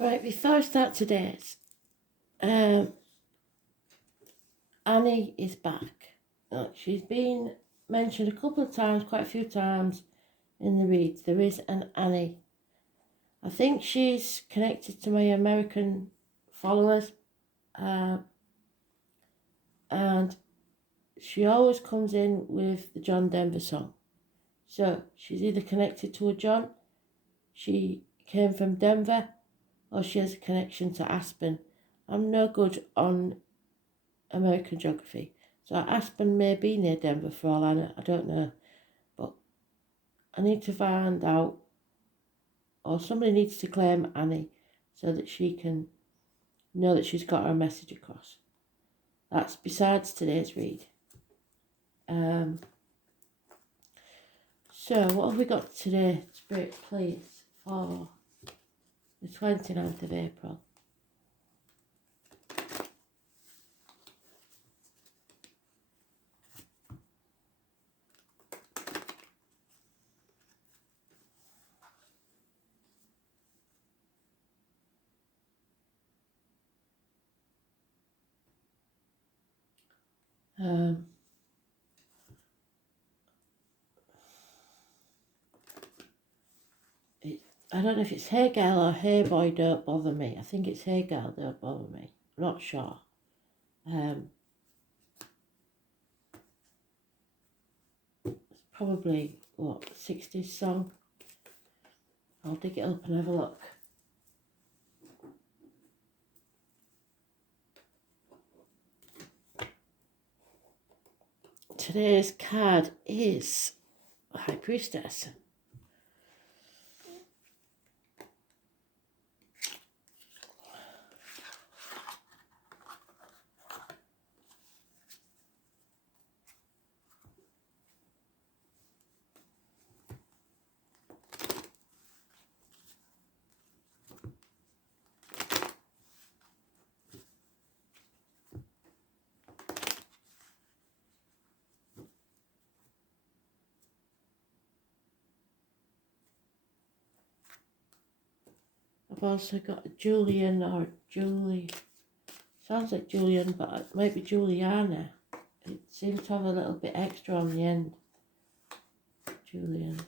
Right, before I start today's, um, Annie is back. She's been mentioned a couple of times, quite a few times in the reads. There is an Annie. I think she's connected to my American followers, and she always comes in with the John Denver song. So she's either connected to a John, she came from Denver, or she has a connection to Aspen. I'm no good on American geography. So Aspen may be near Denver for all I know. I don't know. But I need to find out, or somebody needs to claim Annie so that she can know that she's got her message across. That's besides today's read. So what have we got today, Spirit, please, for the 29th of April? I don't know if it's Hey Girl or Hey Boy Don't Bother Me. I think it's Hey Girl Don't Bother Me. I'm not sure. It's probably, 60s song. I'll dig it up and have a look. Today's card is High Priestess. I've also got Julian or Julie. Sounds like Julian, but it might be Juliana. It seems to have a little bit extra on the end. Julian.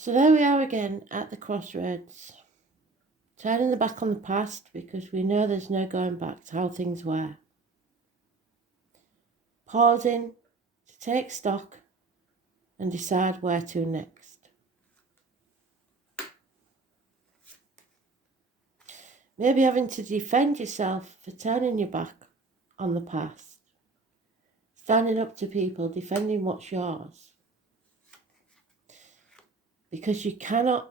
So there we are again at the crossroads. Turning the back on the past because we know there's no going back to how things were. Pausing to take stock and decide where to next. Maybe having to defend yourself for turning your back on the past. Standing up to people, defending what's yours. Because you cannot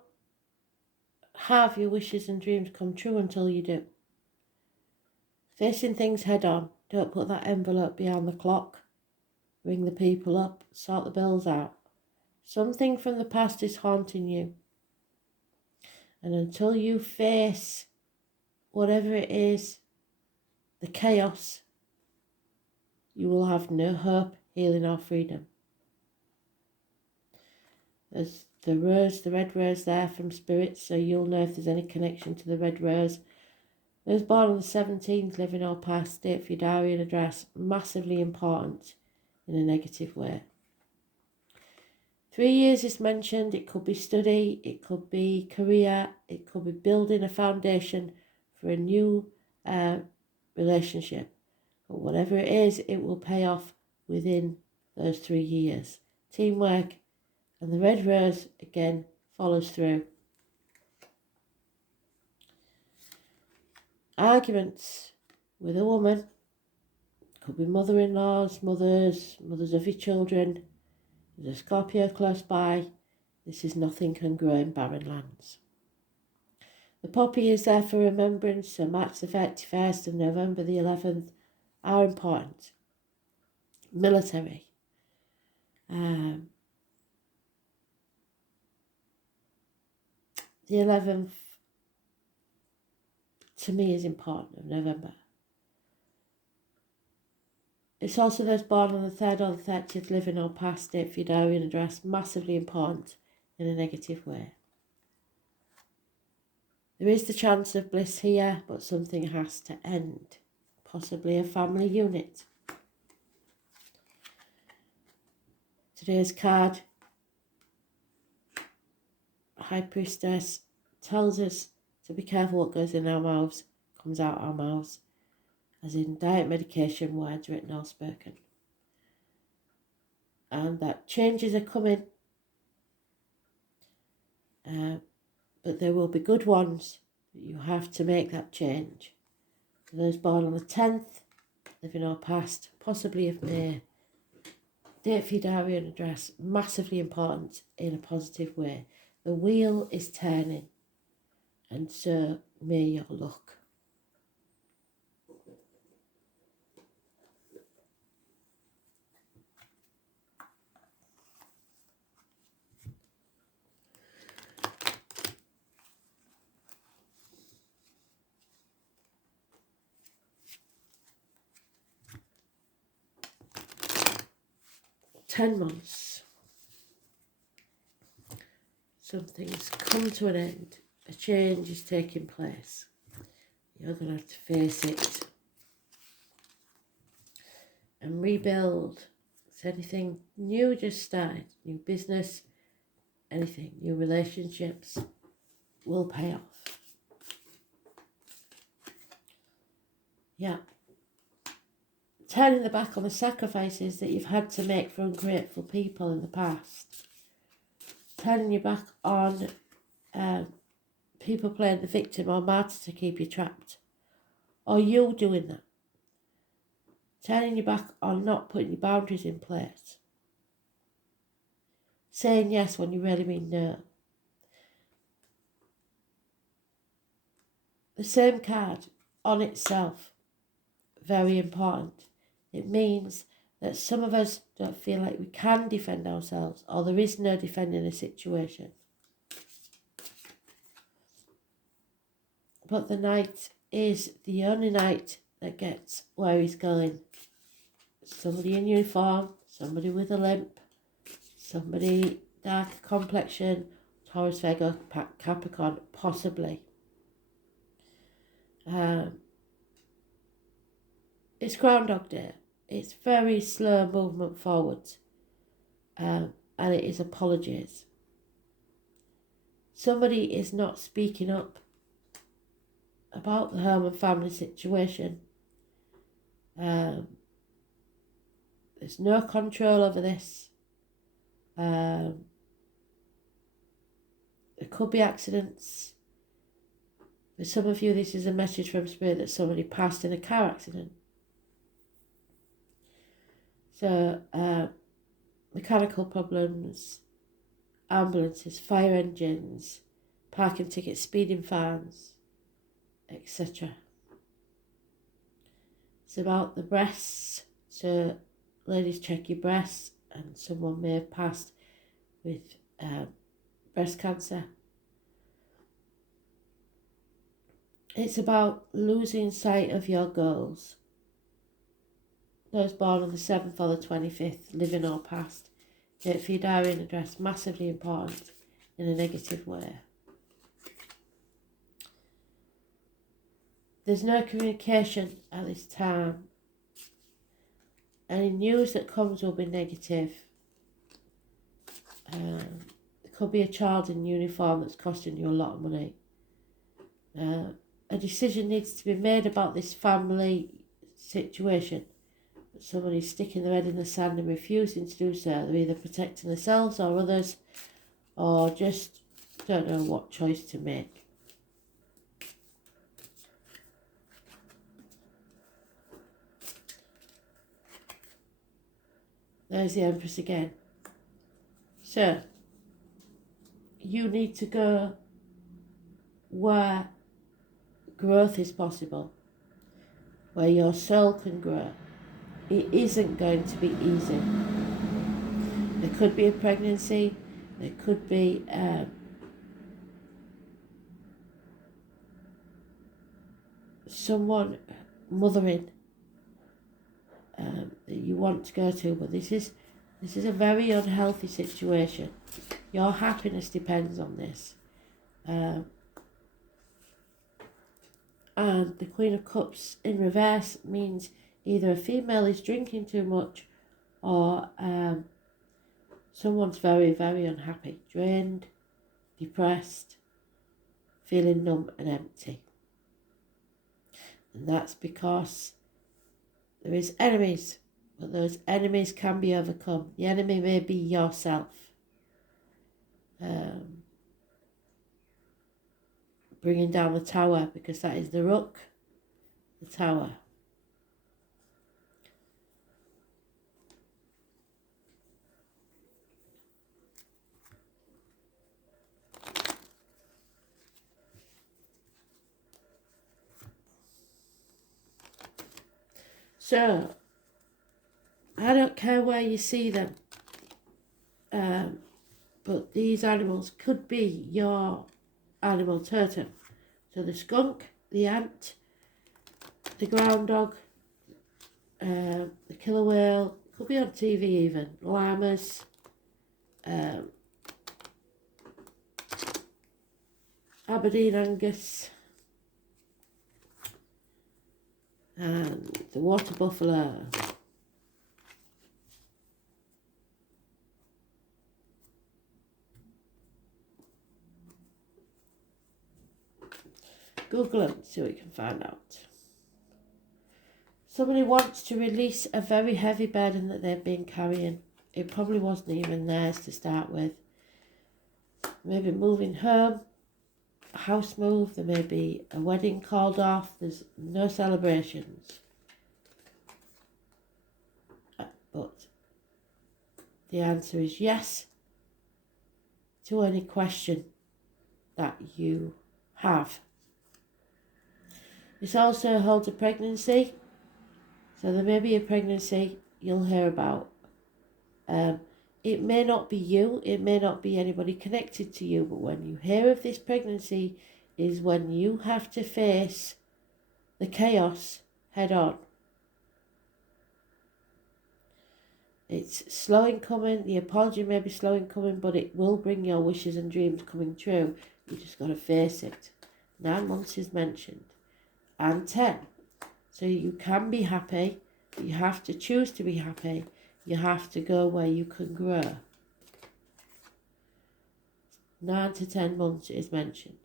have your wishes and dreams come true until you do. Facing things head on. Don't put that envelope behind the clock. Ring the people up. Sort the bills out. Something from the past is haunting you. And until you face whatever it is the chaos, you will have no hope, healing or freedom. There's the rose, the red rose there from Spirit, so you'll know if there's any connection to the red rose. Those born on the 17th, living or past, date for your diary and address, massively important in a negative way. 3 years is mentioned. It could be study, it could be career, it could be building a foundation for a new relationship. But whatever it is, it will pay off within those 3 years. Teamwork, and the red rose again follows through. Arguments with a woman, could be mother-in-laws, mothers of your children. There's a Scorpio close by. This is nothing can grow in barren lands. The poppy is there for remembrance, so March the 31st and November the 11th are important. Military. The 11th to me is important, of November. It's also those born on the 3rd or the 30th, living or past, date for your diary and address, massively important in a negative way. There is the chance of bliss here, but something has to end. Possibly a family unit. Today's card, High Priestess, tells us to be careful what goes in our mouths, comes out our mouths, as in diet, medication, words written or spoken. And that changes are coming, but there will be good ones, but you have to make that change. For those born on the 10th, living or past, possibly of May, date for your diary and address, massively important in a positive way. The wheel is turning, and so may your luck. "10 months. Something's come to an end. A change is taking place. You're going to have to face it and rebuild. It's anything new just started, new business, anything, new relationships will pay off. Yeah. Turning the back on the sacrifices that you've had to make for ungrateful people in the past. Turning your back on people playing the victim or martyr to keep you trapped. Or you doing that. Turning your back on not putting your boundaries in place. Saying yes when you really mean no. The same card on itself, very important. It means that some of us don't feel like we can defend ourselves, or there is no defending a situation. But the knight is the only knight that gets where he's going. Somebody in uniform, somebody with a limp, somebody dark complexion, Taurus, Virgo, Capricorn, possibly. It's Groundhog Day. It's very slow movement forwards, and it is apologies. Somebody is not speaking up about the home and family situation. There's no control over this. There could be accidents. For some of you, this is a message from Spirit that somebody passed in a car accident. So, mechanical problems, ambulances, fire engines, parking tickets, speeding fines, etc. It's about the breasts, so ladies, check your breasts, and someone may have passed with breast cancer. It's about losing sight of your goals. Those born on the 7th or the 25th, living or past. Date for your diary and address, massively important in a negative way. There's no communication at this time. Any news that comes will be negative. There could be a child in uniform that's costing you a lot of money. A decision needs to be made about this family situation. But somebody's sticking their head in the sand and refusing to do so. They're either protecting themselves or others, or just don't know what choice to make. There's the Empress again. So, you need to go where growth is possible, where your soul can grow. It isn't going to be easy. There could be a pregnancy, there could be someone mothering that you want to go to, but this is a very unhealthy situation. Your happiness depends on this. And the Queen of Cups in reverse means either a female is drinking too much or someone's very, very unhappy, drained, depressed, feeling numb and empty. And that's because there is enemies, but those enemies can be overcome. The enemy may be yourself. Bringing down the tower, because that is the Rook, the tower. So, I don't care where you see them, but these animals could be your animal totem. So the skunk, the ant, the ground dog, the killer whale, could be on TV even, llamas, Aberdeen Angus, and the water buffalo. Google them, see what you can find out. Somebody wants to release a very heavy burden that they've been carrying. It probably wasn't even theirs to start with. Maybe moving home, a house move, there may be a wedding called off, there's no celebrations. But the answer is yes to any question that you have. This also holds a pregnancy, so there may be a pregnancy you'll hear about. It may not be you, it may not be anybody connected to you, but when you hear of this pregnancy is when you have to face the chaos head on. It's slow in coming, the apology may be slow in coming, but it will bring your wishes and dreams coming true. You just got to face it. 9 months is mentioned. And 10. So you can be happy, but you have to choose to be happy. You have to go where you can grow. 9 to 10 months is mentioned.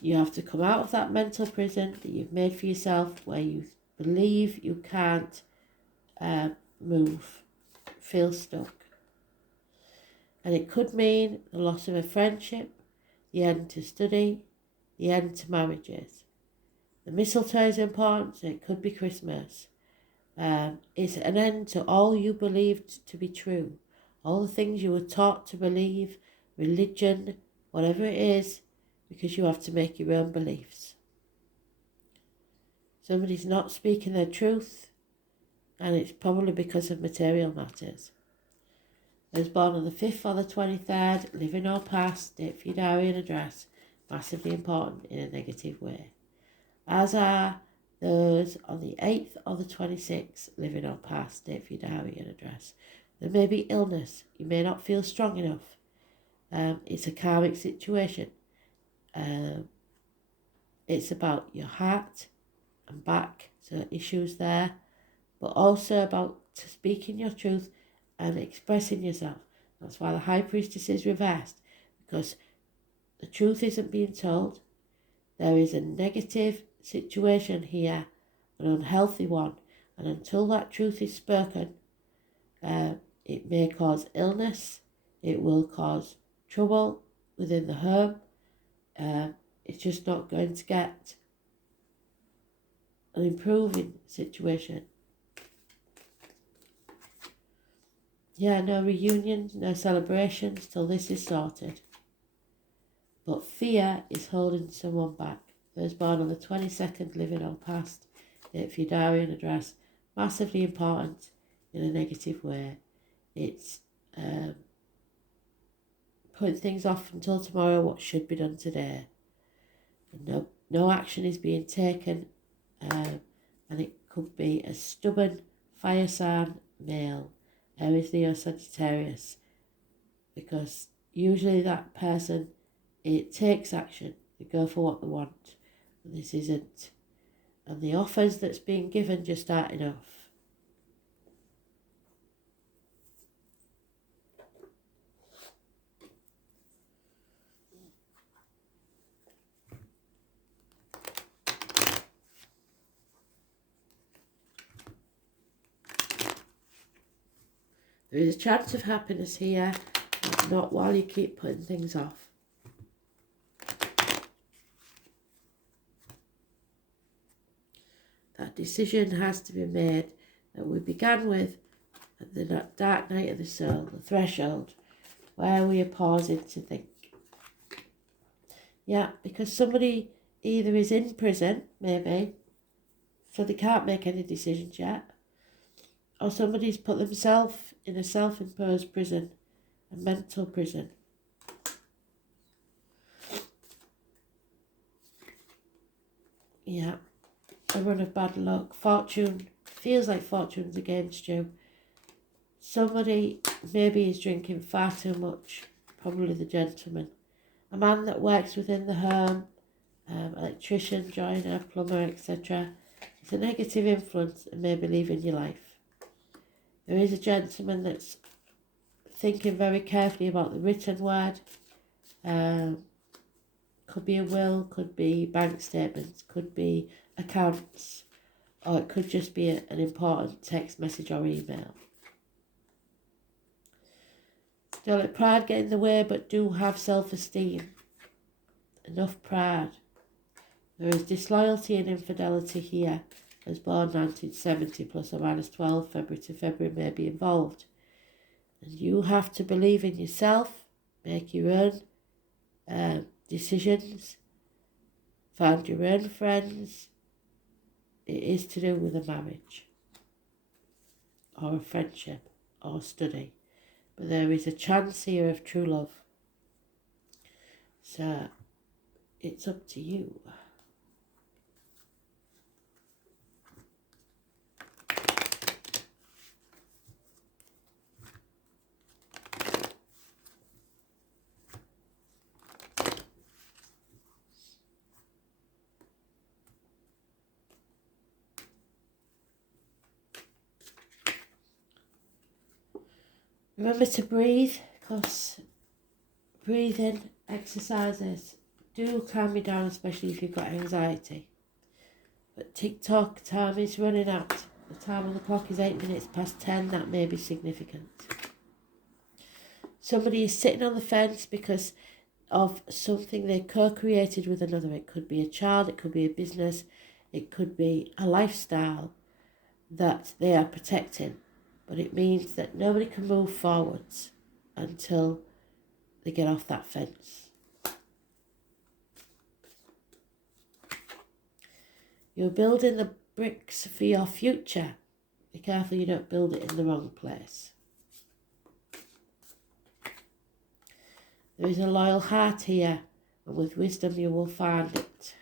You have to come out of that mental prison that you've made for yourself, where you believe you can't move, feel stuck. And it could mean the loss of a friendship, the end to study, the end to marriages. The mistletoe is important, so it could be Christmas. It's an end to all you believed to be true. All the things you were taught to believe, religion, whatever it is, because you have to make your own beliefs. Somebody's not speaking their truth, and it's probably because of material matters. Those born on the 5th or the 23rd, living or past, date for your diary and address, massively important in a negative way. as are those on the 8th or the 26th, living or past, date for your diary and address. There may be illness. You may not feel strong enough. It's a karmic situation. It's about your heart and back, so issues there, but also about speaking your truth and expressing yourself. That's why the High Priestess is reversed, because the truth isn't being told. There is a negative situation here, an unhealthy one, and until that truth is spoken, it may cause illness, it will cause trouble within the home. It's just not going to get an improving situation. Yeah, no reunions, no celebrations till this is sorted. But fear is holding someone back. Those born on the 22nd, living or past, date for your diary and address, massively important in a negative way. It's putting things off until tomorrow what should be done today. No action is being taken, and it could be a stubborn fire sign male, Aries, Leo, Sagittarius, because usually that person, it takes action. They go for what they want. And this isn't. And the offers that's being given just aren't enough. There is a chance of happiness here, but not while you keep putting things off. That decision has to be made that we began with at the dark night of the soul, the threshold, where we are pausing to think. Yeah, because somebody either is in prison, maybe, so they can't make any decisions yet, or somebody's put themselves in a self-imposed prison, a mental prison. Yeah, a run of bad luck. Fortune, feels like fortune's against you. Somebody maybe is drinking far too much, probably the gentleman. A man that works within the home, electrician, joiner, plumber, etc. It's a negative influence and maybe leaving your life. There is a gentleman that's thinking very carefully about the written word. Could be a will, could be bank statements, could be accounts, or it could just be an important text message or email. Don't let pride get in the way, but do have self-esteem. Enough pride. There is disloyalty and infidelity here. As born 1970 plus or minus 12, February to February may be involved. And you have to believe in yourself, make your own decisions, find your own friends. It is to do with a marriage or a friendship or study. But there is a chance here of true love. So it's up to you. Remember to breathe, because breathing exercises do calm you down, especially if you've got anxiety. But TikTok time is running out. The time on the clock is 8 minutes past 10. That may be significant. Somebody is sitting on the fence because of something they co-created with another. It could be a child, it could be a business, it could be a lifestyle that they are protecting. But it means that nobody can move forwards until they get off that fence. You're building the bricks for your future. Be careful you don't build it in the wrong place. There is a loyal heart here, and with wisdom you will find it.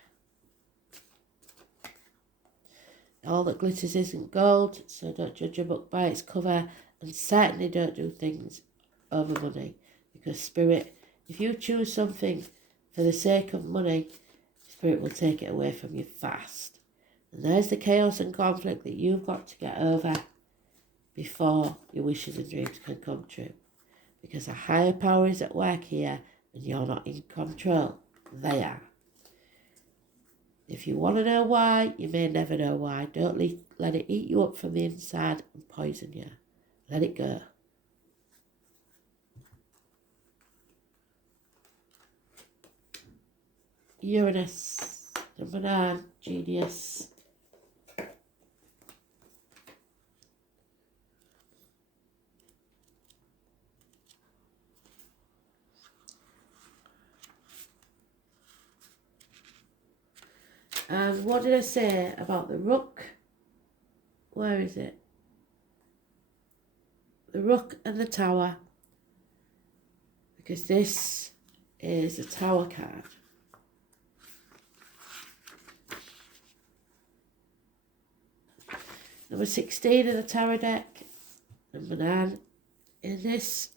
All that glitters isn't gold, so don't judge a book by its cover, and certainly don't do things over money. Because Spirit, if you choose something for the sake of money, Spirit will take it away from you fast. And there's the chaos and conflict that you've got to get over before your wishes and dreams can come true. Because a higher power is at work here and you're not in control. They are. If you want to know why, you may never know why. Don't let it eat you up from the inside and poison you. Let it go. Uranus, number 9, genius. And what did I say about the Rook? Where is it? The Rook and the Tower. Because this is a Tower card. Number 16 in the Tarot deck. Number 9 in this.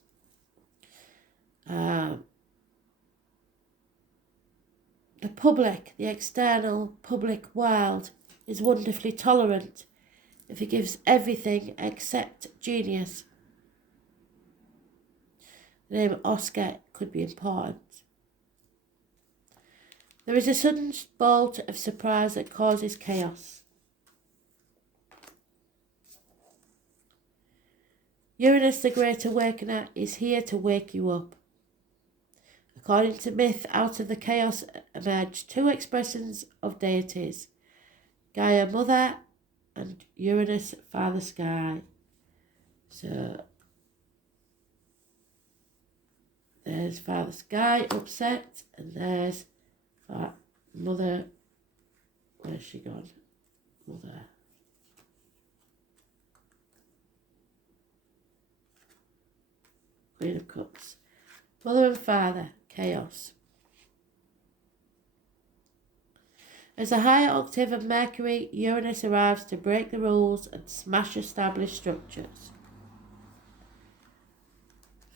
The public, the external public world is wonderfully tolerant if it gives everything except genius. The name Oscar could be important. There is a sudden bolt of surprise that causes chaos. Uranus, the Great Awakener, is here to wake you up. According to myth, out of the chaos emerged 2 expressions of deities, Gaia Mother and Uranus Father Sky. So there's Father Sky upset, and there's Mother. Where's she gone? Mother. Queen of Cups. Mother and Father, chaos. As a higher octave of Mercury, Uranus arrives to break the rules and smash established structures.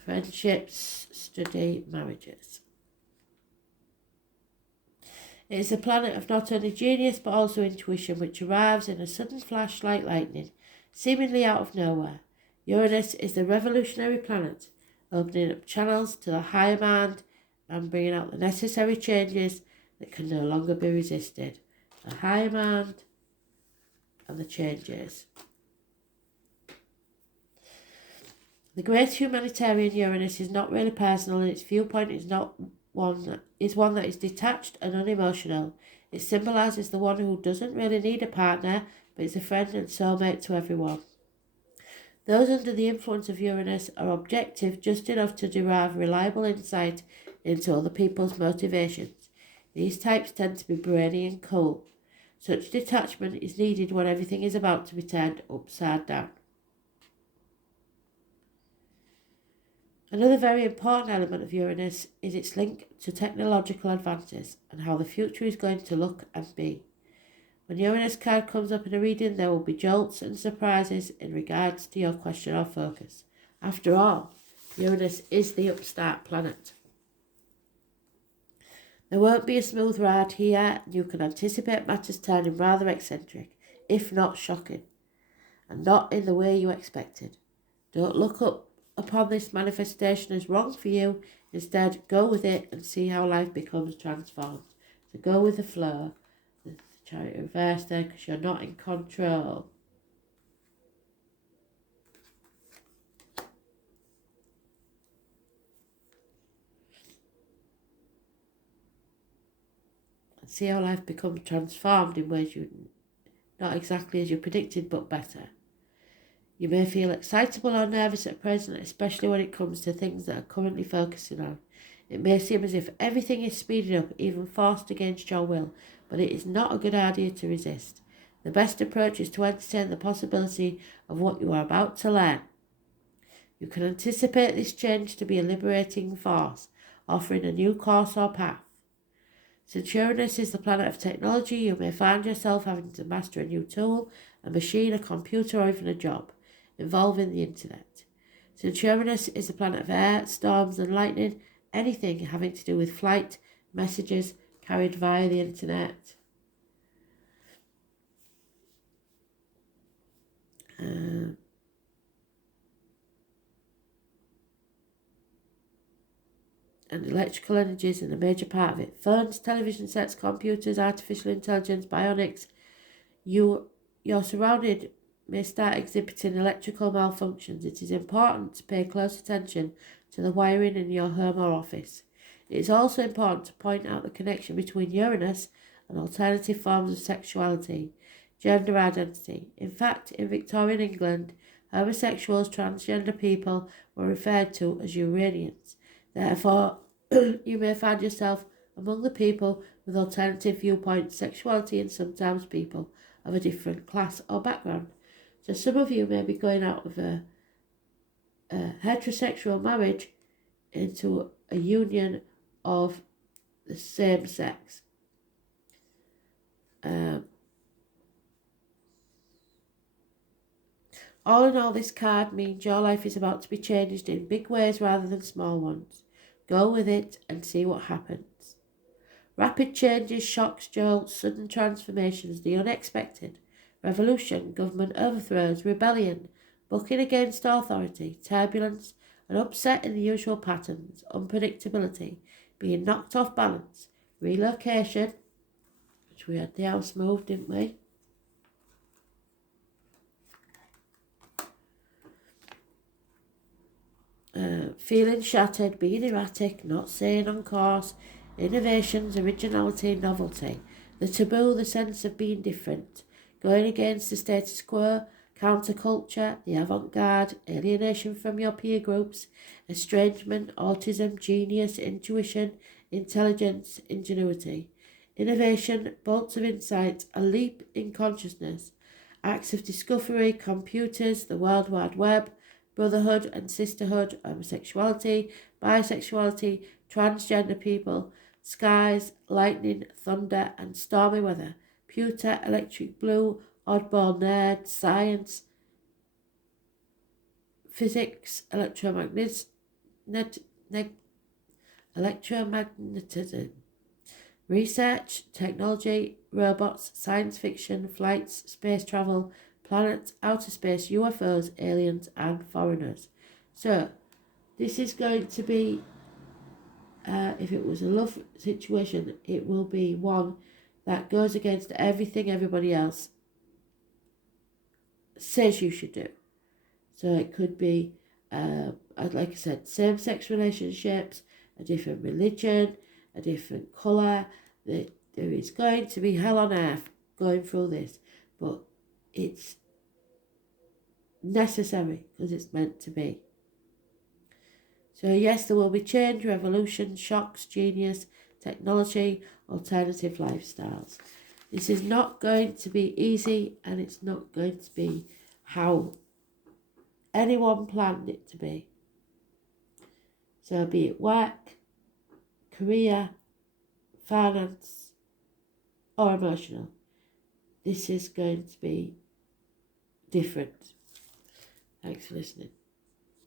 Friendships, study, marriages. It is a planet of not only genius but also intuition, which arrives in a sudden flash like lightning, seemingly out of nowhere. Uranus is the revolutionary planet, opening up channels to the higher mind and bringing out the necessary changes that can no longer be resisted. The higher mind and the changes. The great humanitarian Uranus is not really personal, and its viewpoint is one that is detached and unemotional. It symbolises the one who doesn't really need a partner, but is a friend and soulmate to everyone. Those under the influence of Uranus are objective just enough to derive reliable insight into other people's motivations. These types tend to be brainy and cool. Such detachment is needed when everything is about to be turned upside down. Another very important element of Uranus is its link to technological advances and how the future is going to look and be. When Uranus card comes up in a reading, there will be jolts and surprises in regards to your question or focus. After all, Uranus is the upstart planet. There won't be a smooth ride here, and you can anticipate matters turning rather eccentric, if not shocking, and not in the way you expected. Don't look upon this manifestation as wrong for you. Instead, go with it and see how life becomes transformed. So go with the flow. The Chariot reverse there, because you're not in control. And see how life becomes transformed in ways not exactly as you predicted, but better. You may feel excitable or nervous at present, especially when it comes to things that are currently focusing on. It may seem as if everything is speeding up, even forced against your will, but it is not a good idea to resist. The best approach is to entertain the possibility of what you are about to learn. You can anticipate this change to be a liberating force, offering a new course or path. Since Uranus is the planet of technology, you may find yourself having to master a new tool, a machine, a computer, or even a job involving the internet. Since Uranus is the planet of air, storms, and lightning, anything having to do with flight, messages carried via the internet. And electrical energy is a major part of it. Phones, television sets, computers, artificial intelligence, bionics. Your surrounded may start exhibiting electrical malfunctions. It is important to pay close attention to the wiring in your home or office. It is also important to point out the connection between Uranus and alternative forms of sexuality, gender identity. In fact, in Victorian England, homosexuals, transgender people were referred to as Uranians. Therefore, you may find yourself among the people with alternative viewpoints, sexuality, and sometimes people of a different class or background. So some of you may be going out of a heterosexual marriage into a union of the same sex. All in all, this card means your life is about to be changed in big ways rather than small ones. Go with it and see what happens. Rapid changes, shocks, jolts, sudden transformations, the unexpected, revolution, government overthrows, rebellion, bucking against authority, turbulence, an upset in the usual patterns, unpredictability, being knocked off balance, relocation, which we had the house moved, didn't we? Feeling shattered, being erratic, not staying on course, innovations, originality, novelty, the taboo, the sense of being different, going against the status quo, counterculture, the avant-garde, alienation from your peer groups, estrangement, autism, genius, intuition, intelligence, ingenuity, innovation, bolts of insight, a leap in consciousness, acts of discovery, computers, the World Wide Web, brotherhood and sisterhood, homosexuality, bisexuality, transgender people, skies, lightning, thunder, and stormy weather, pewter, electric blue, oddball nerd, science, physics, electromagnetism, research, technology, robots, science fiction, flights, space travel, planets, outer space, UFOs, aliens, and foreigners. So, this is going to be, if it was a love situation, it will be one that goes against everything everybody else says you should do. So it could be, like I said, same-sex relationships, a different religion, a different colour. There is going to be hell on earth going through this, but it's necessary because it's meant to be. So yes, there will be change, revolution, shocks, genius, technology, alternative lifestyles. This is not going to be easy, and it's not going to be how anyone planned it to be. So be it work, career, finance, or emotional, this is going to be different. Thanks for listening.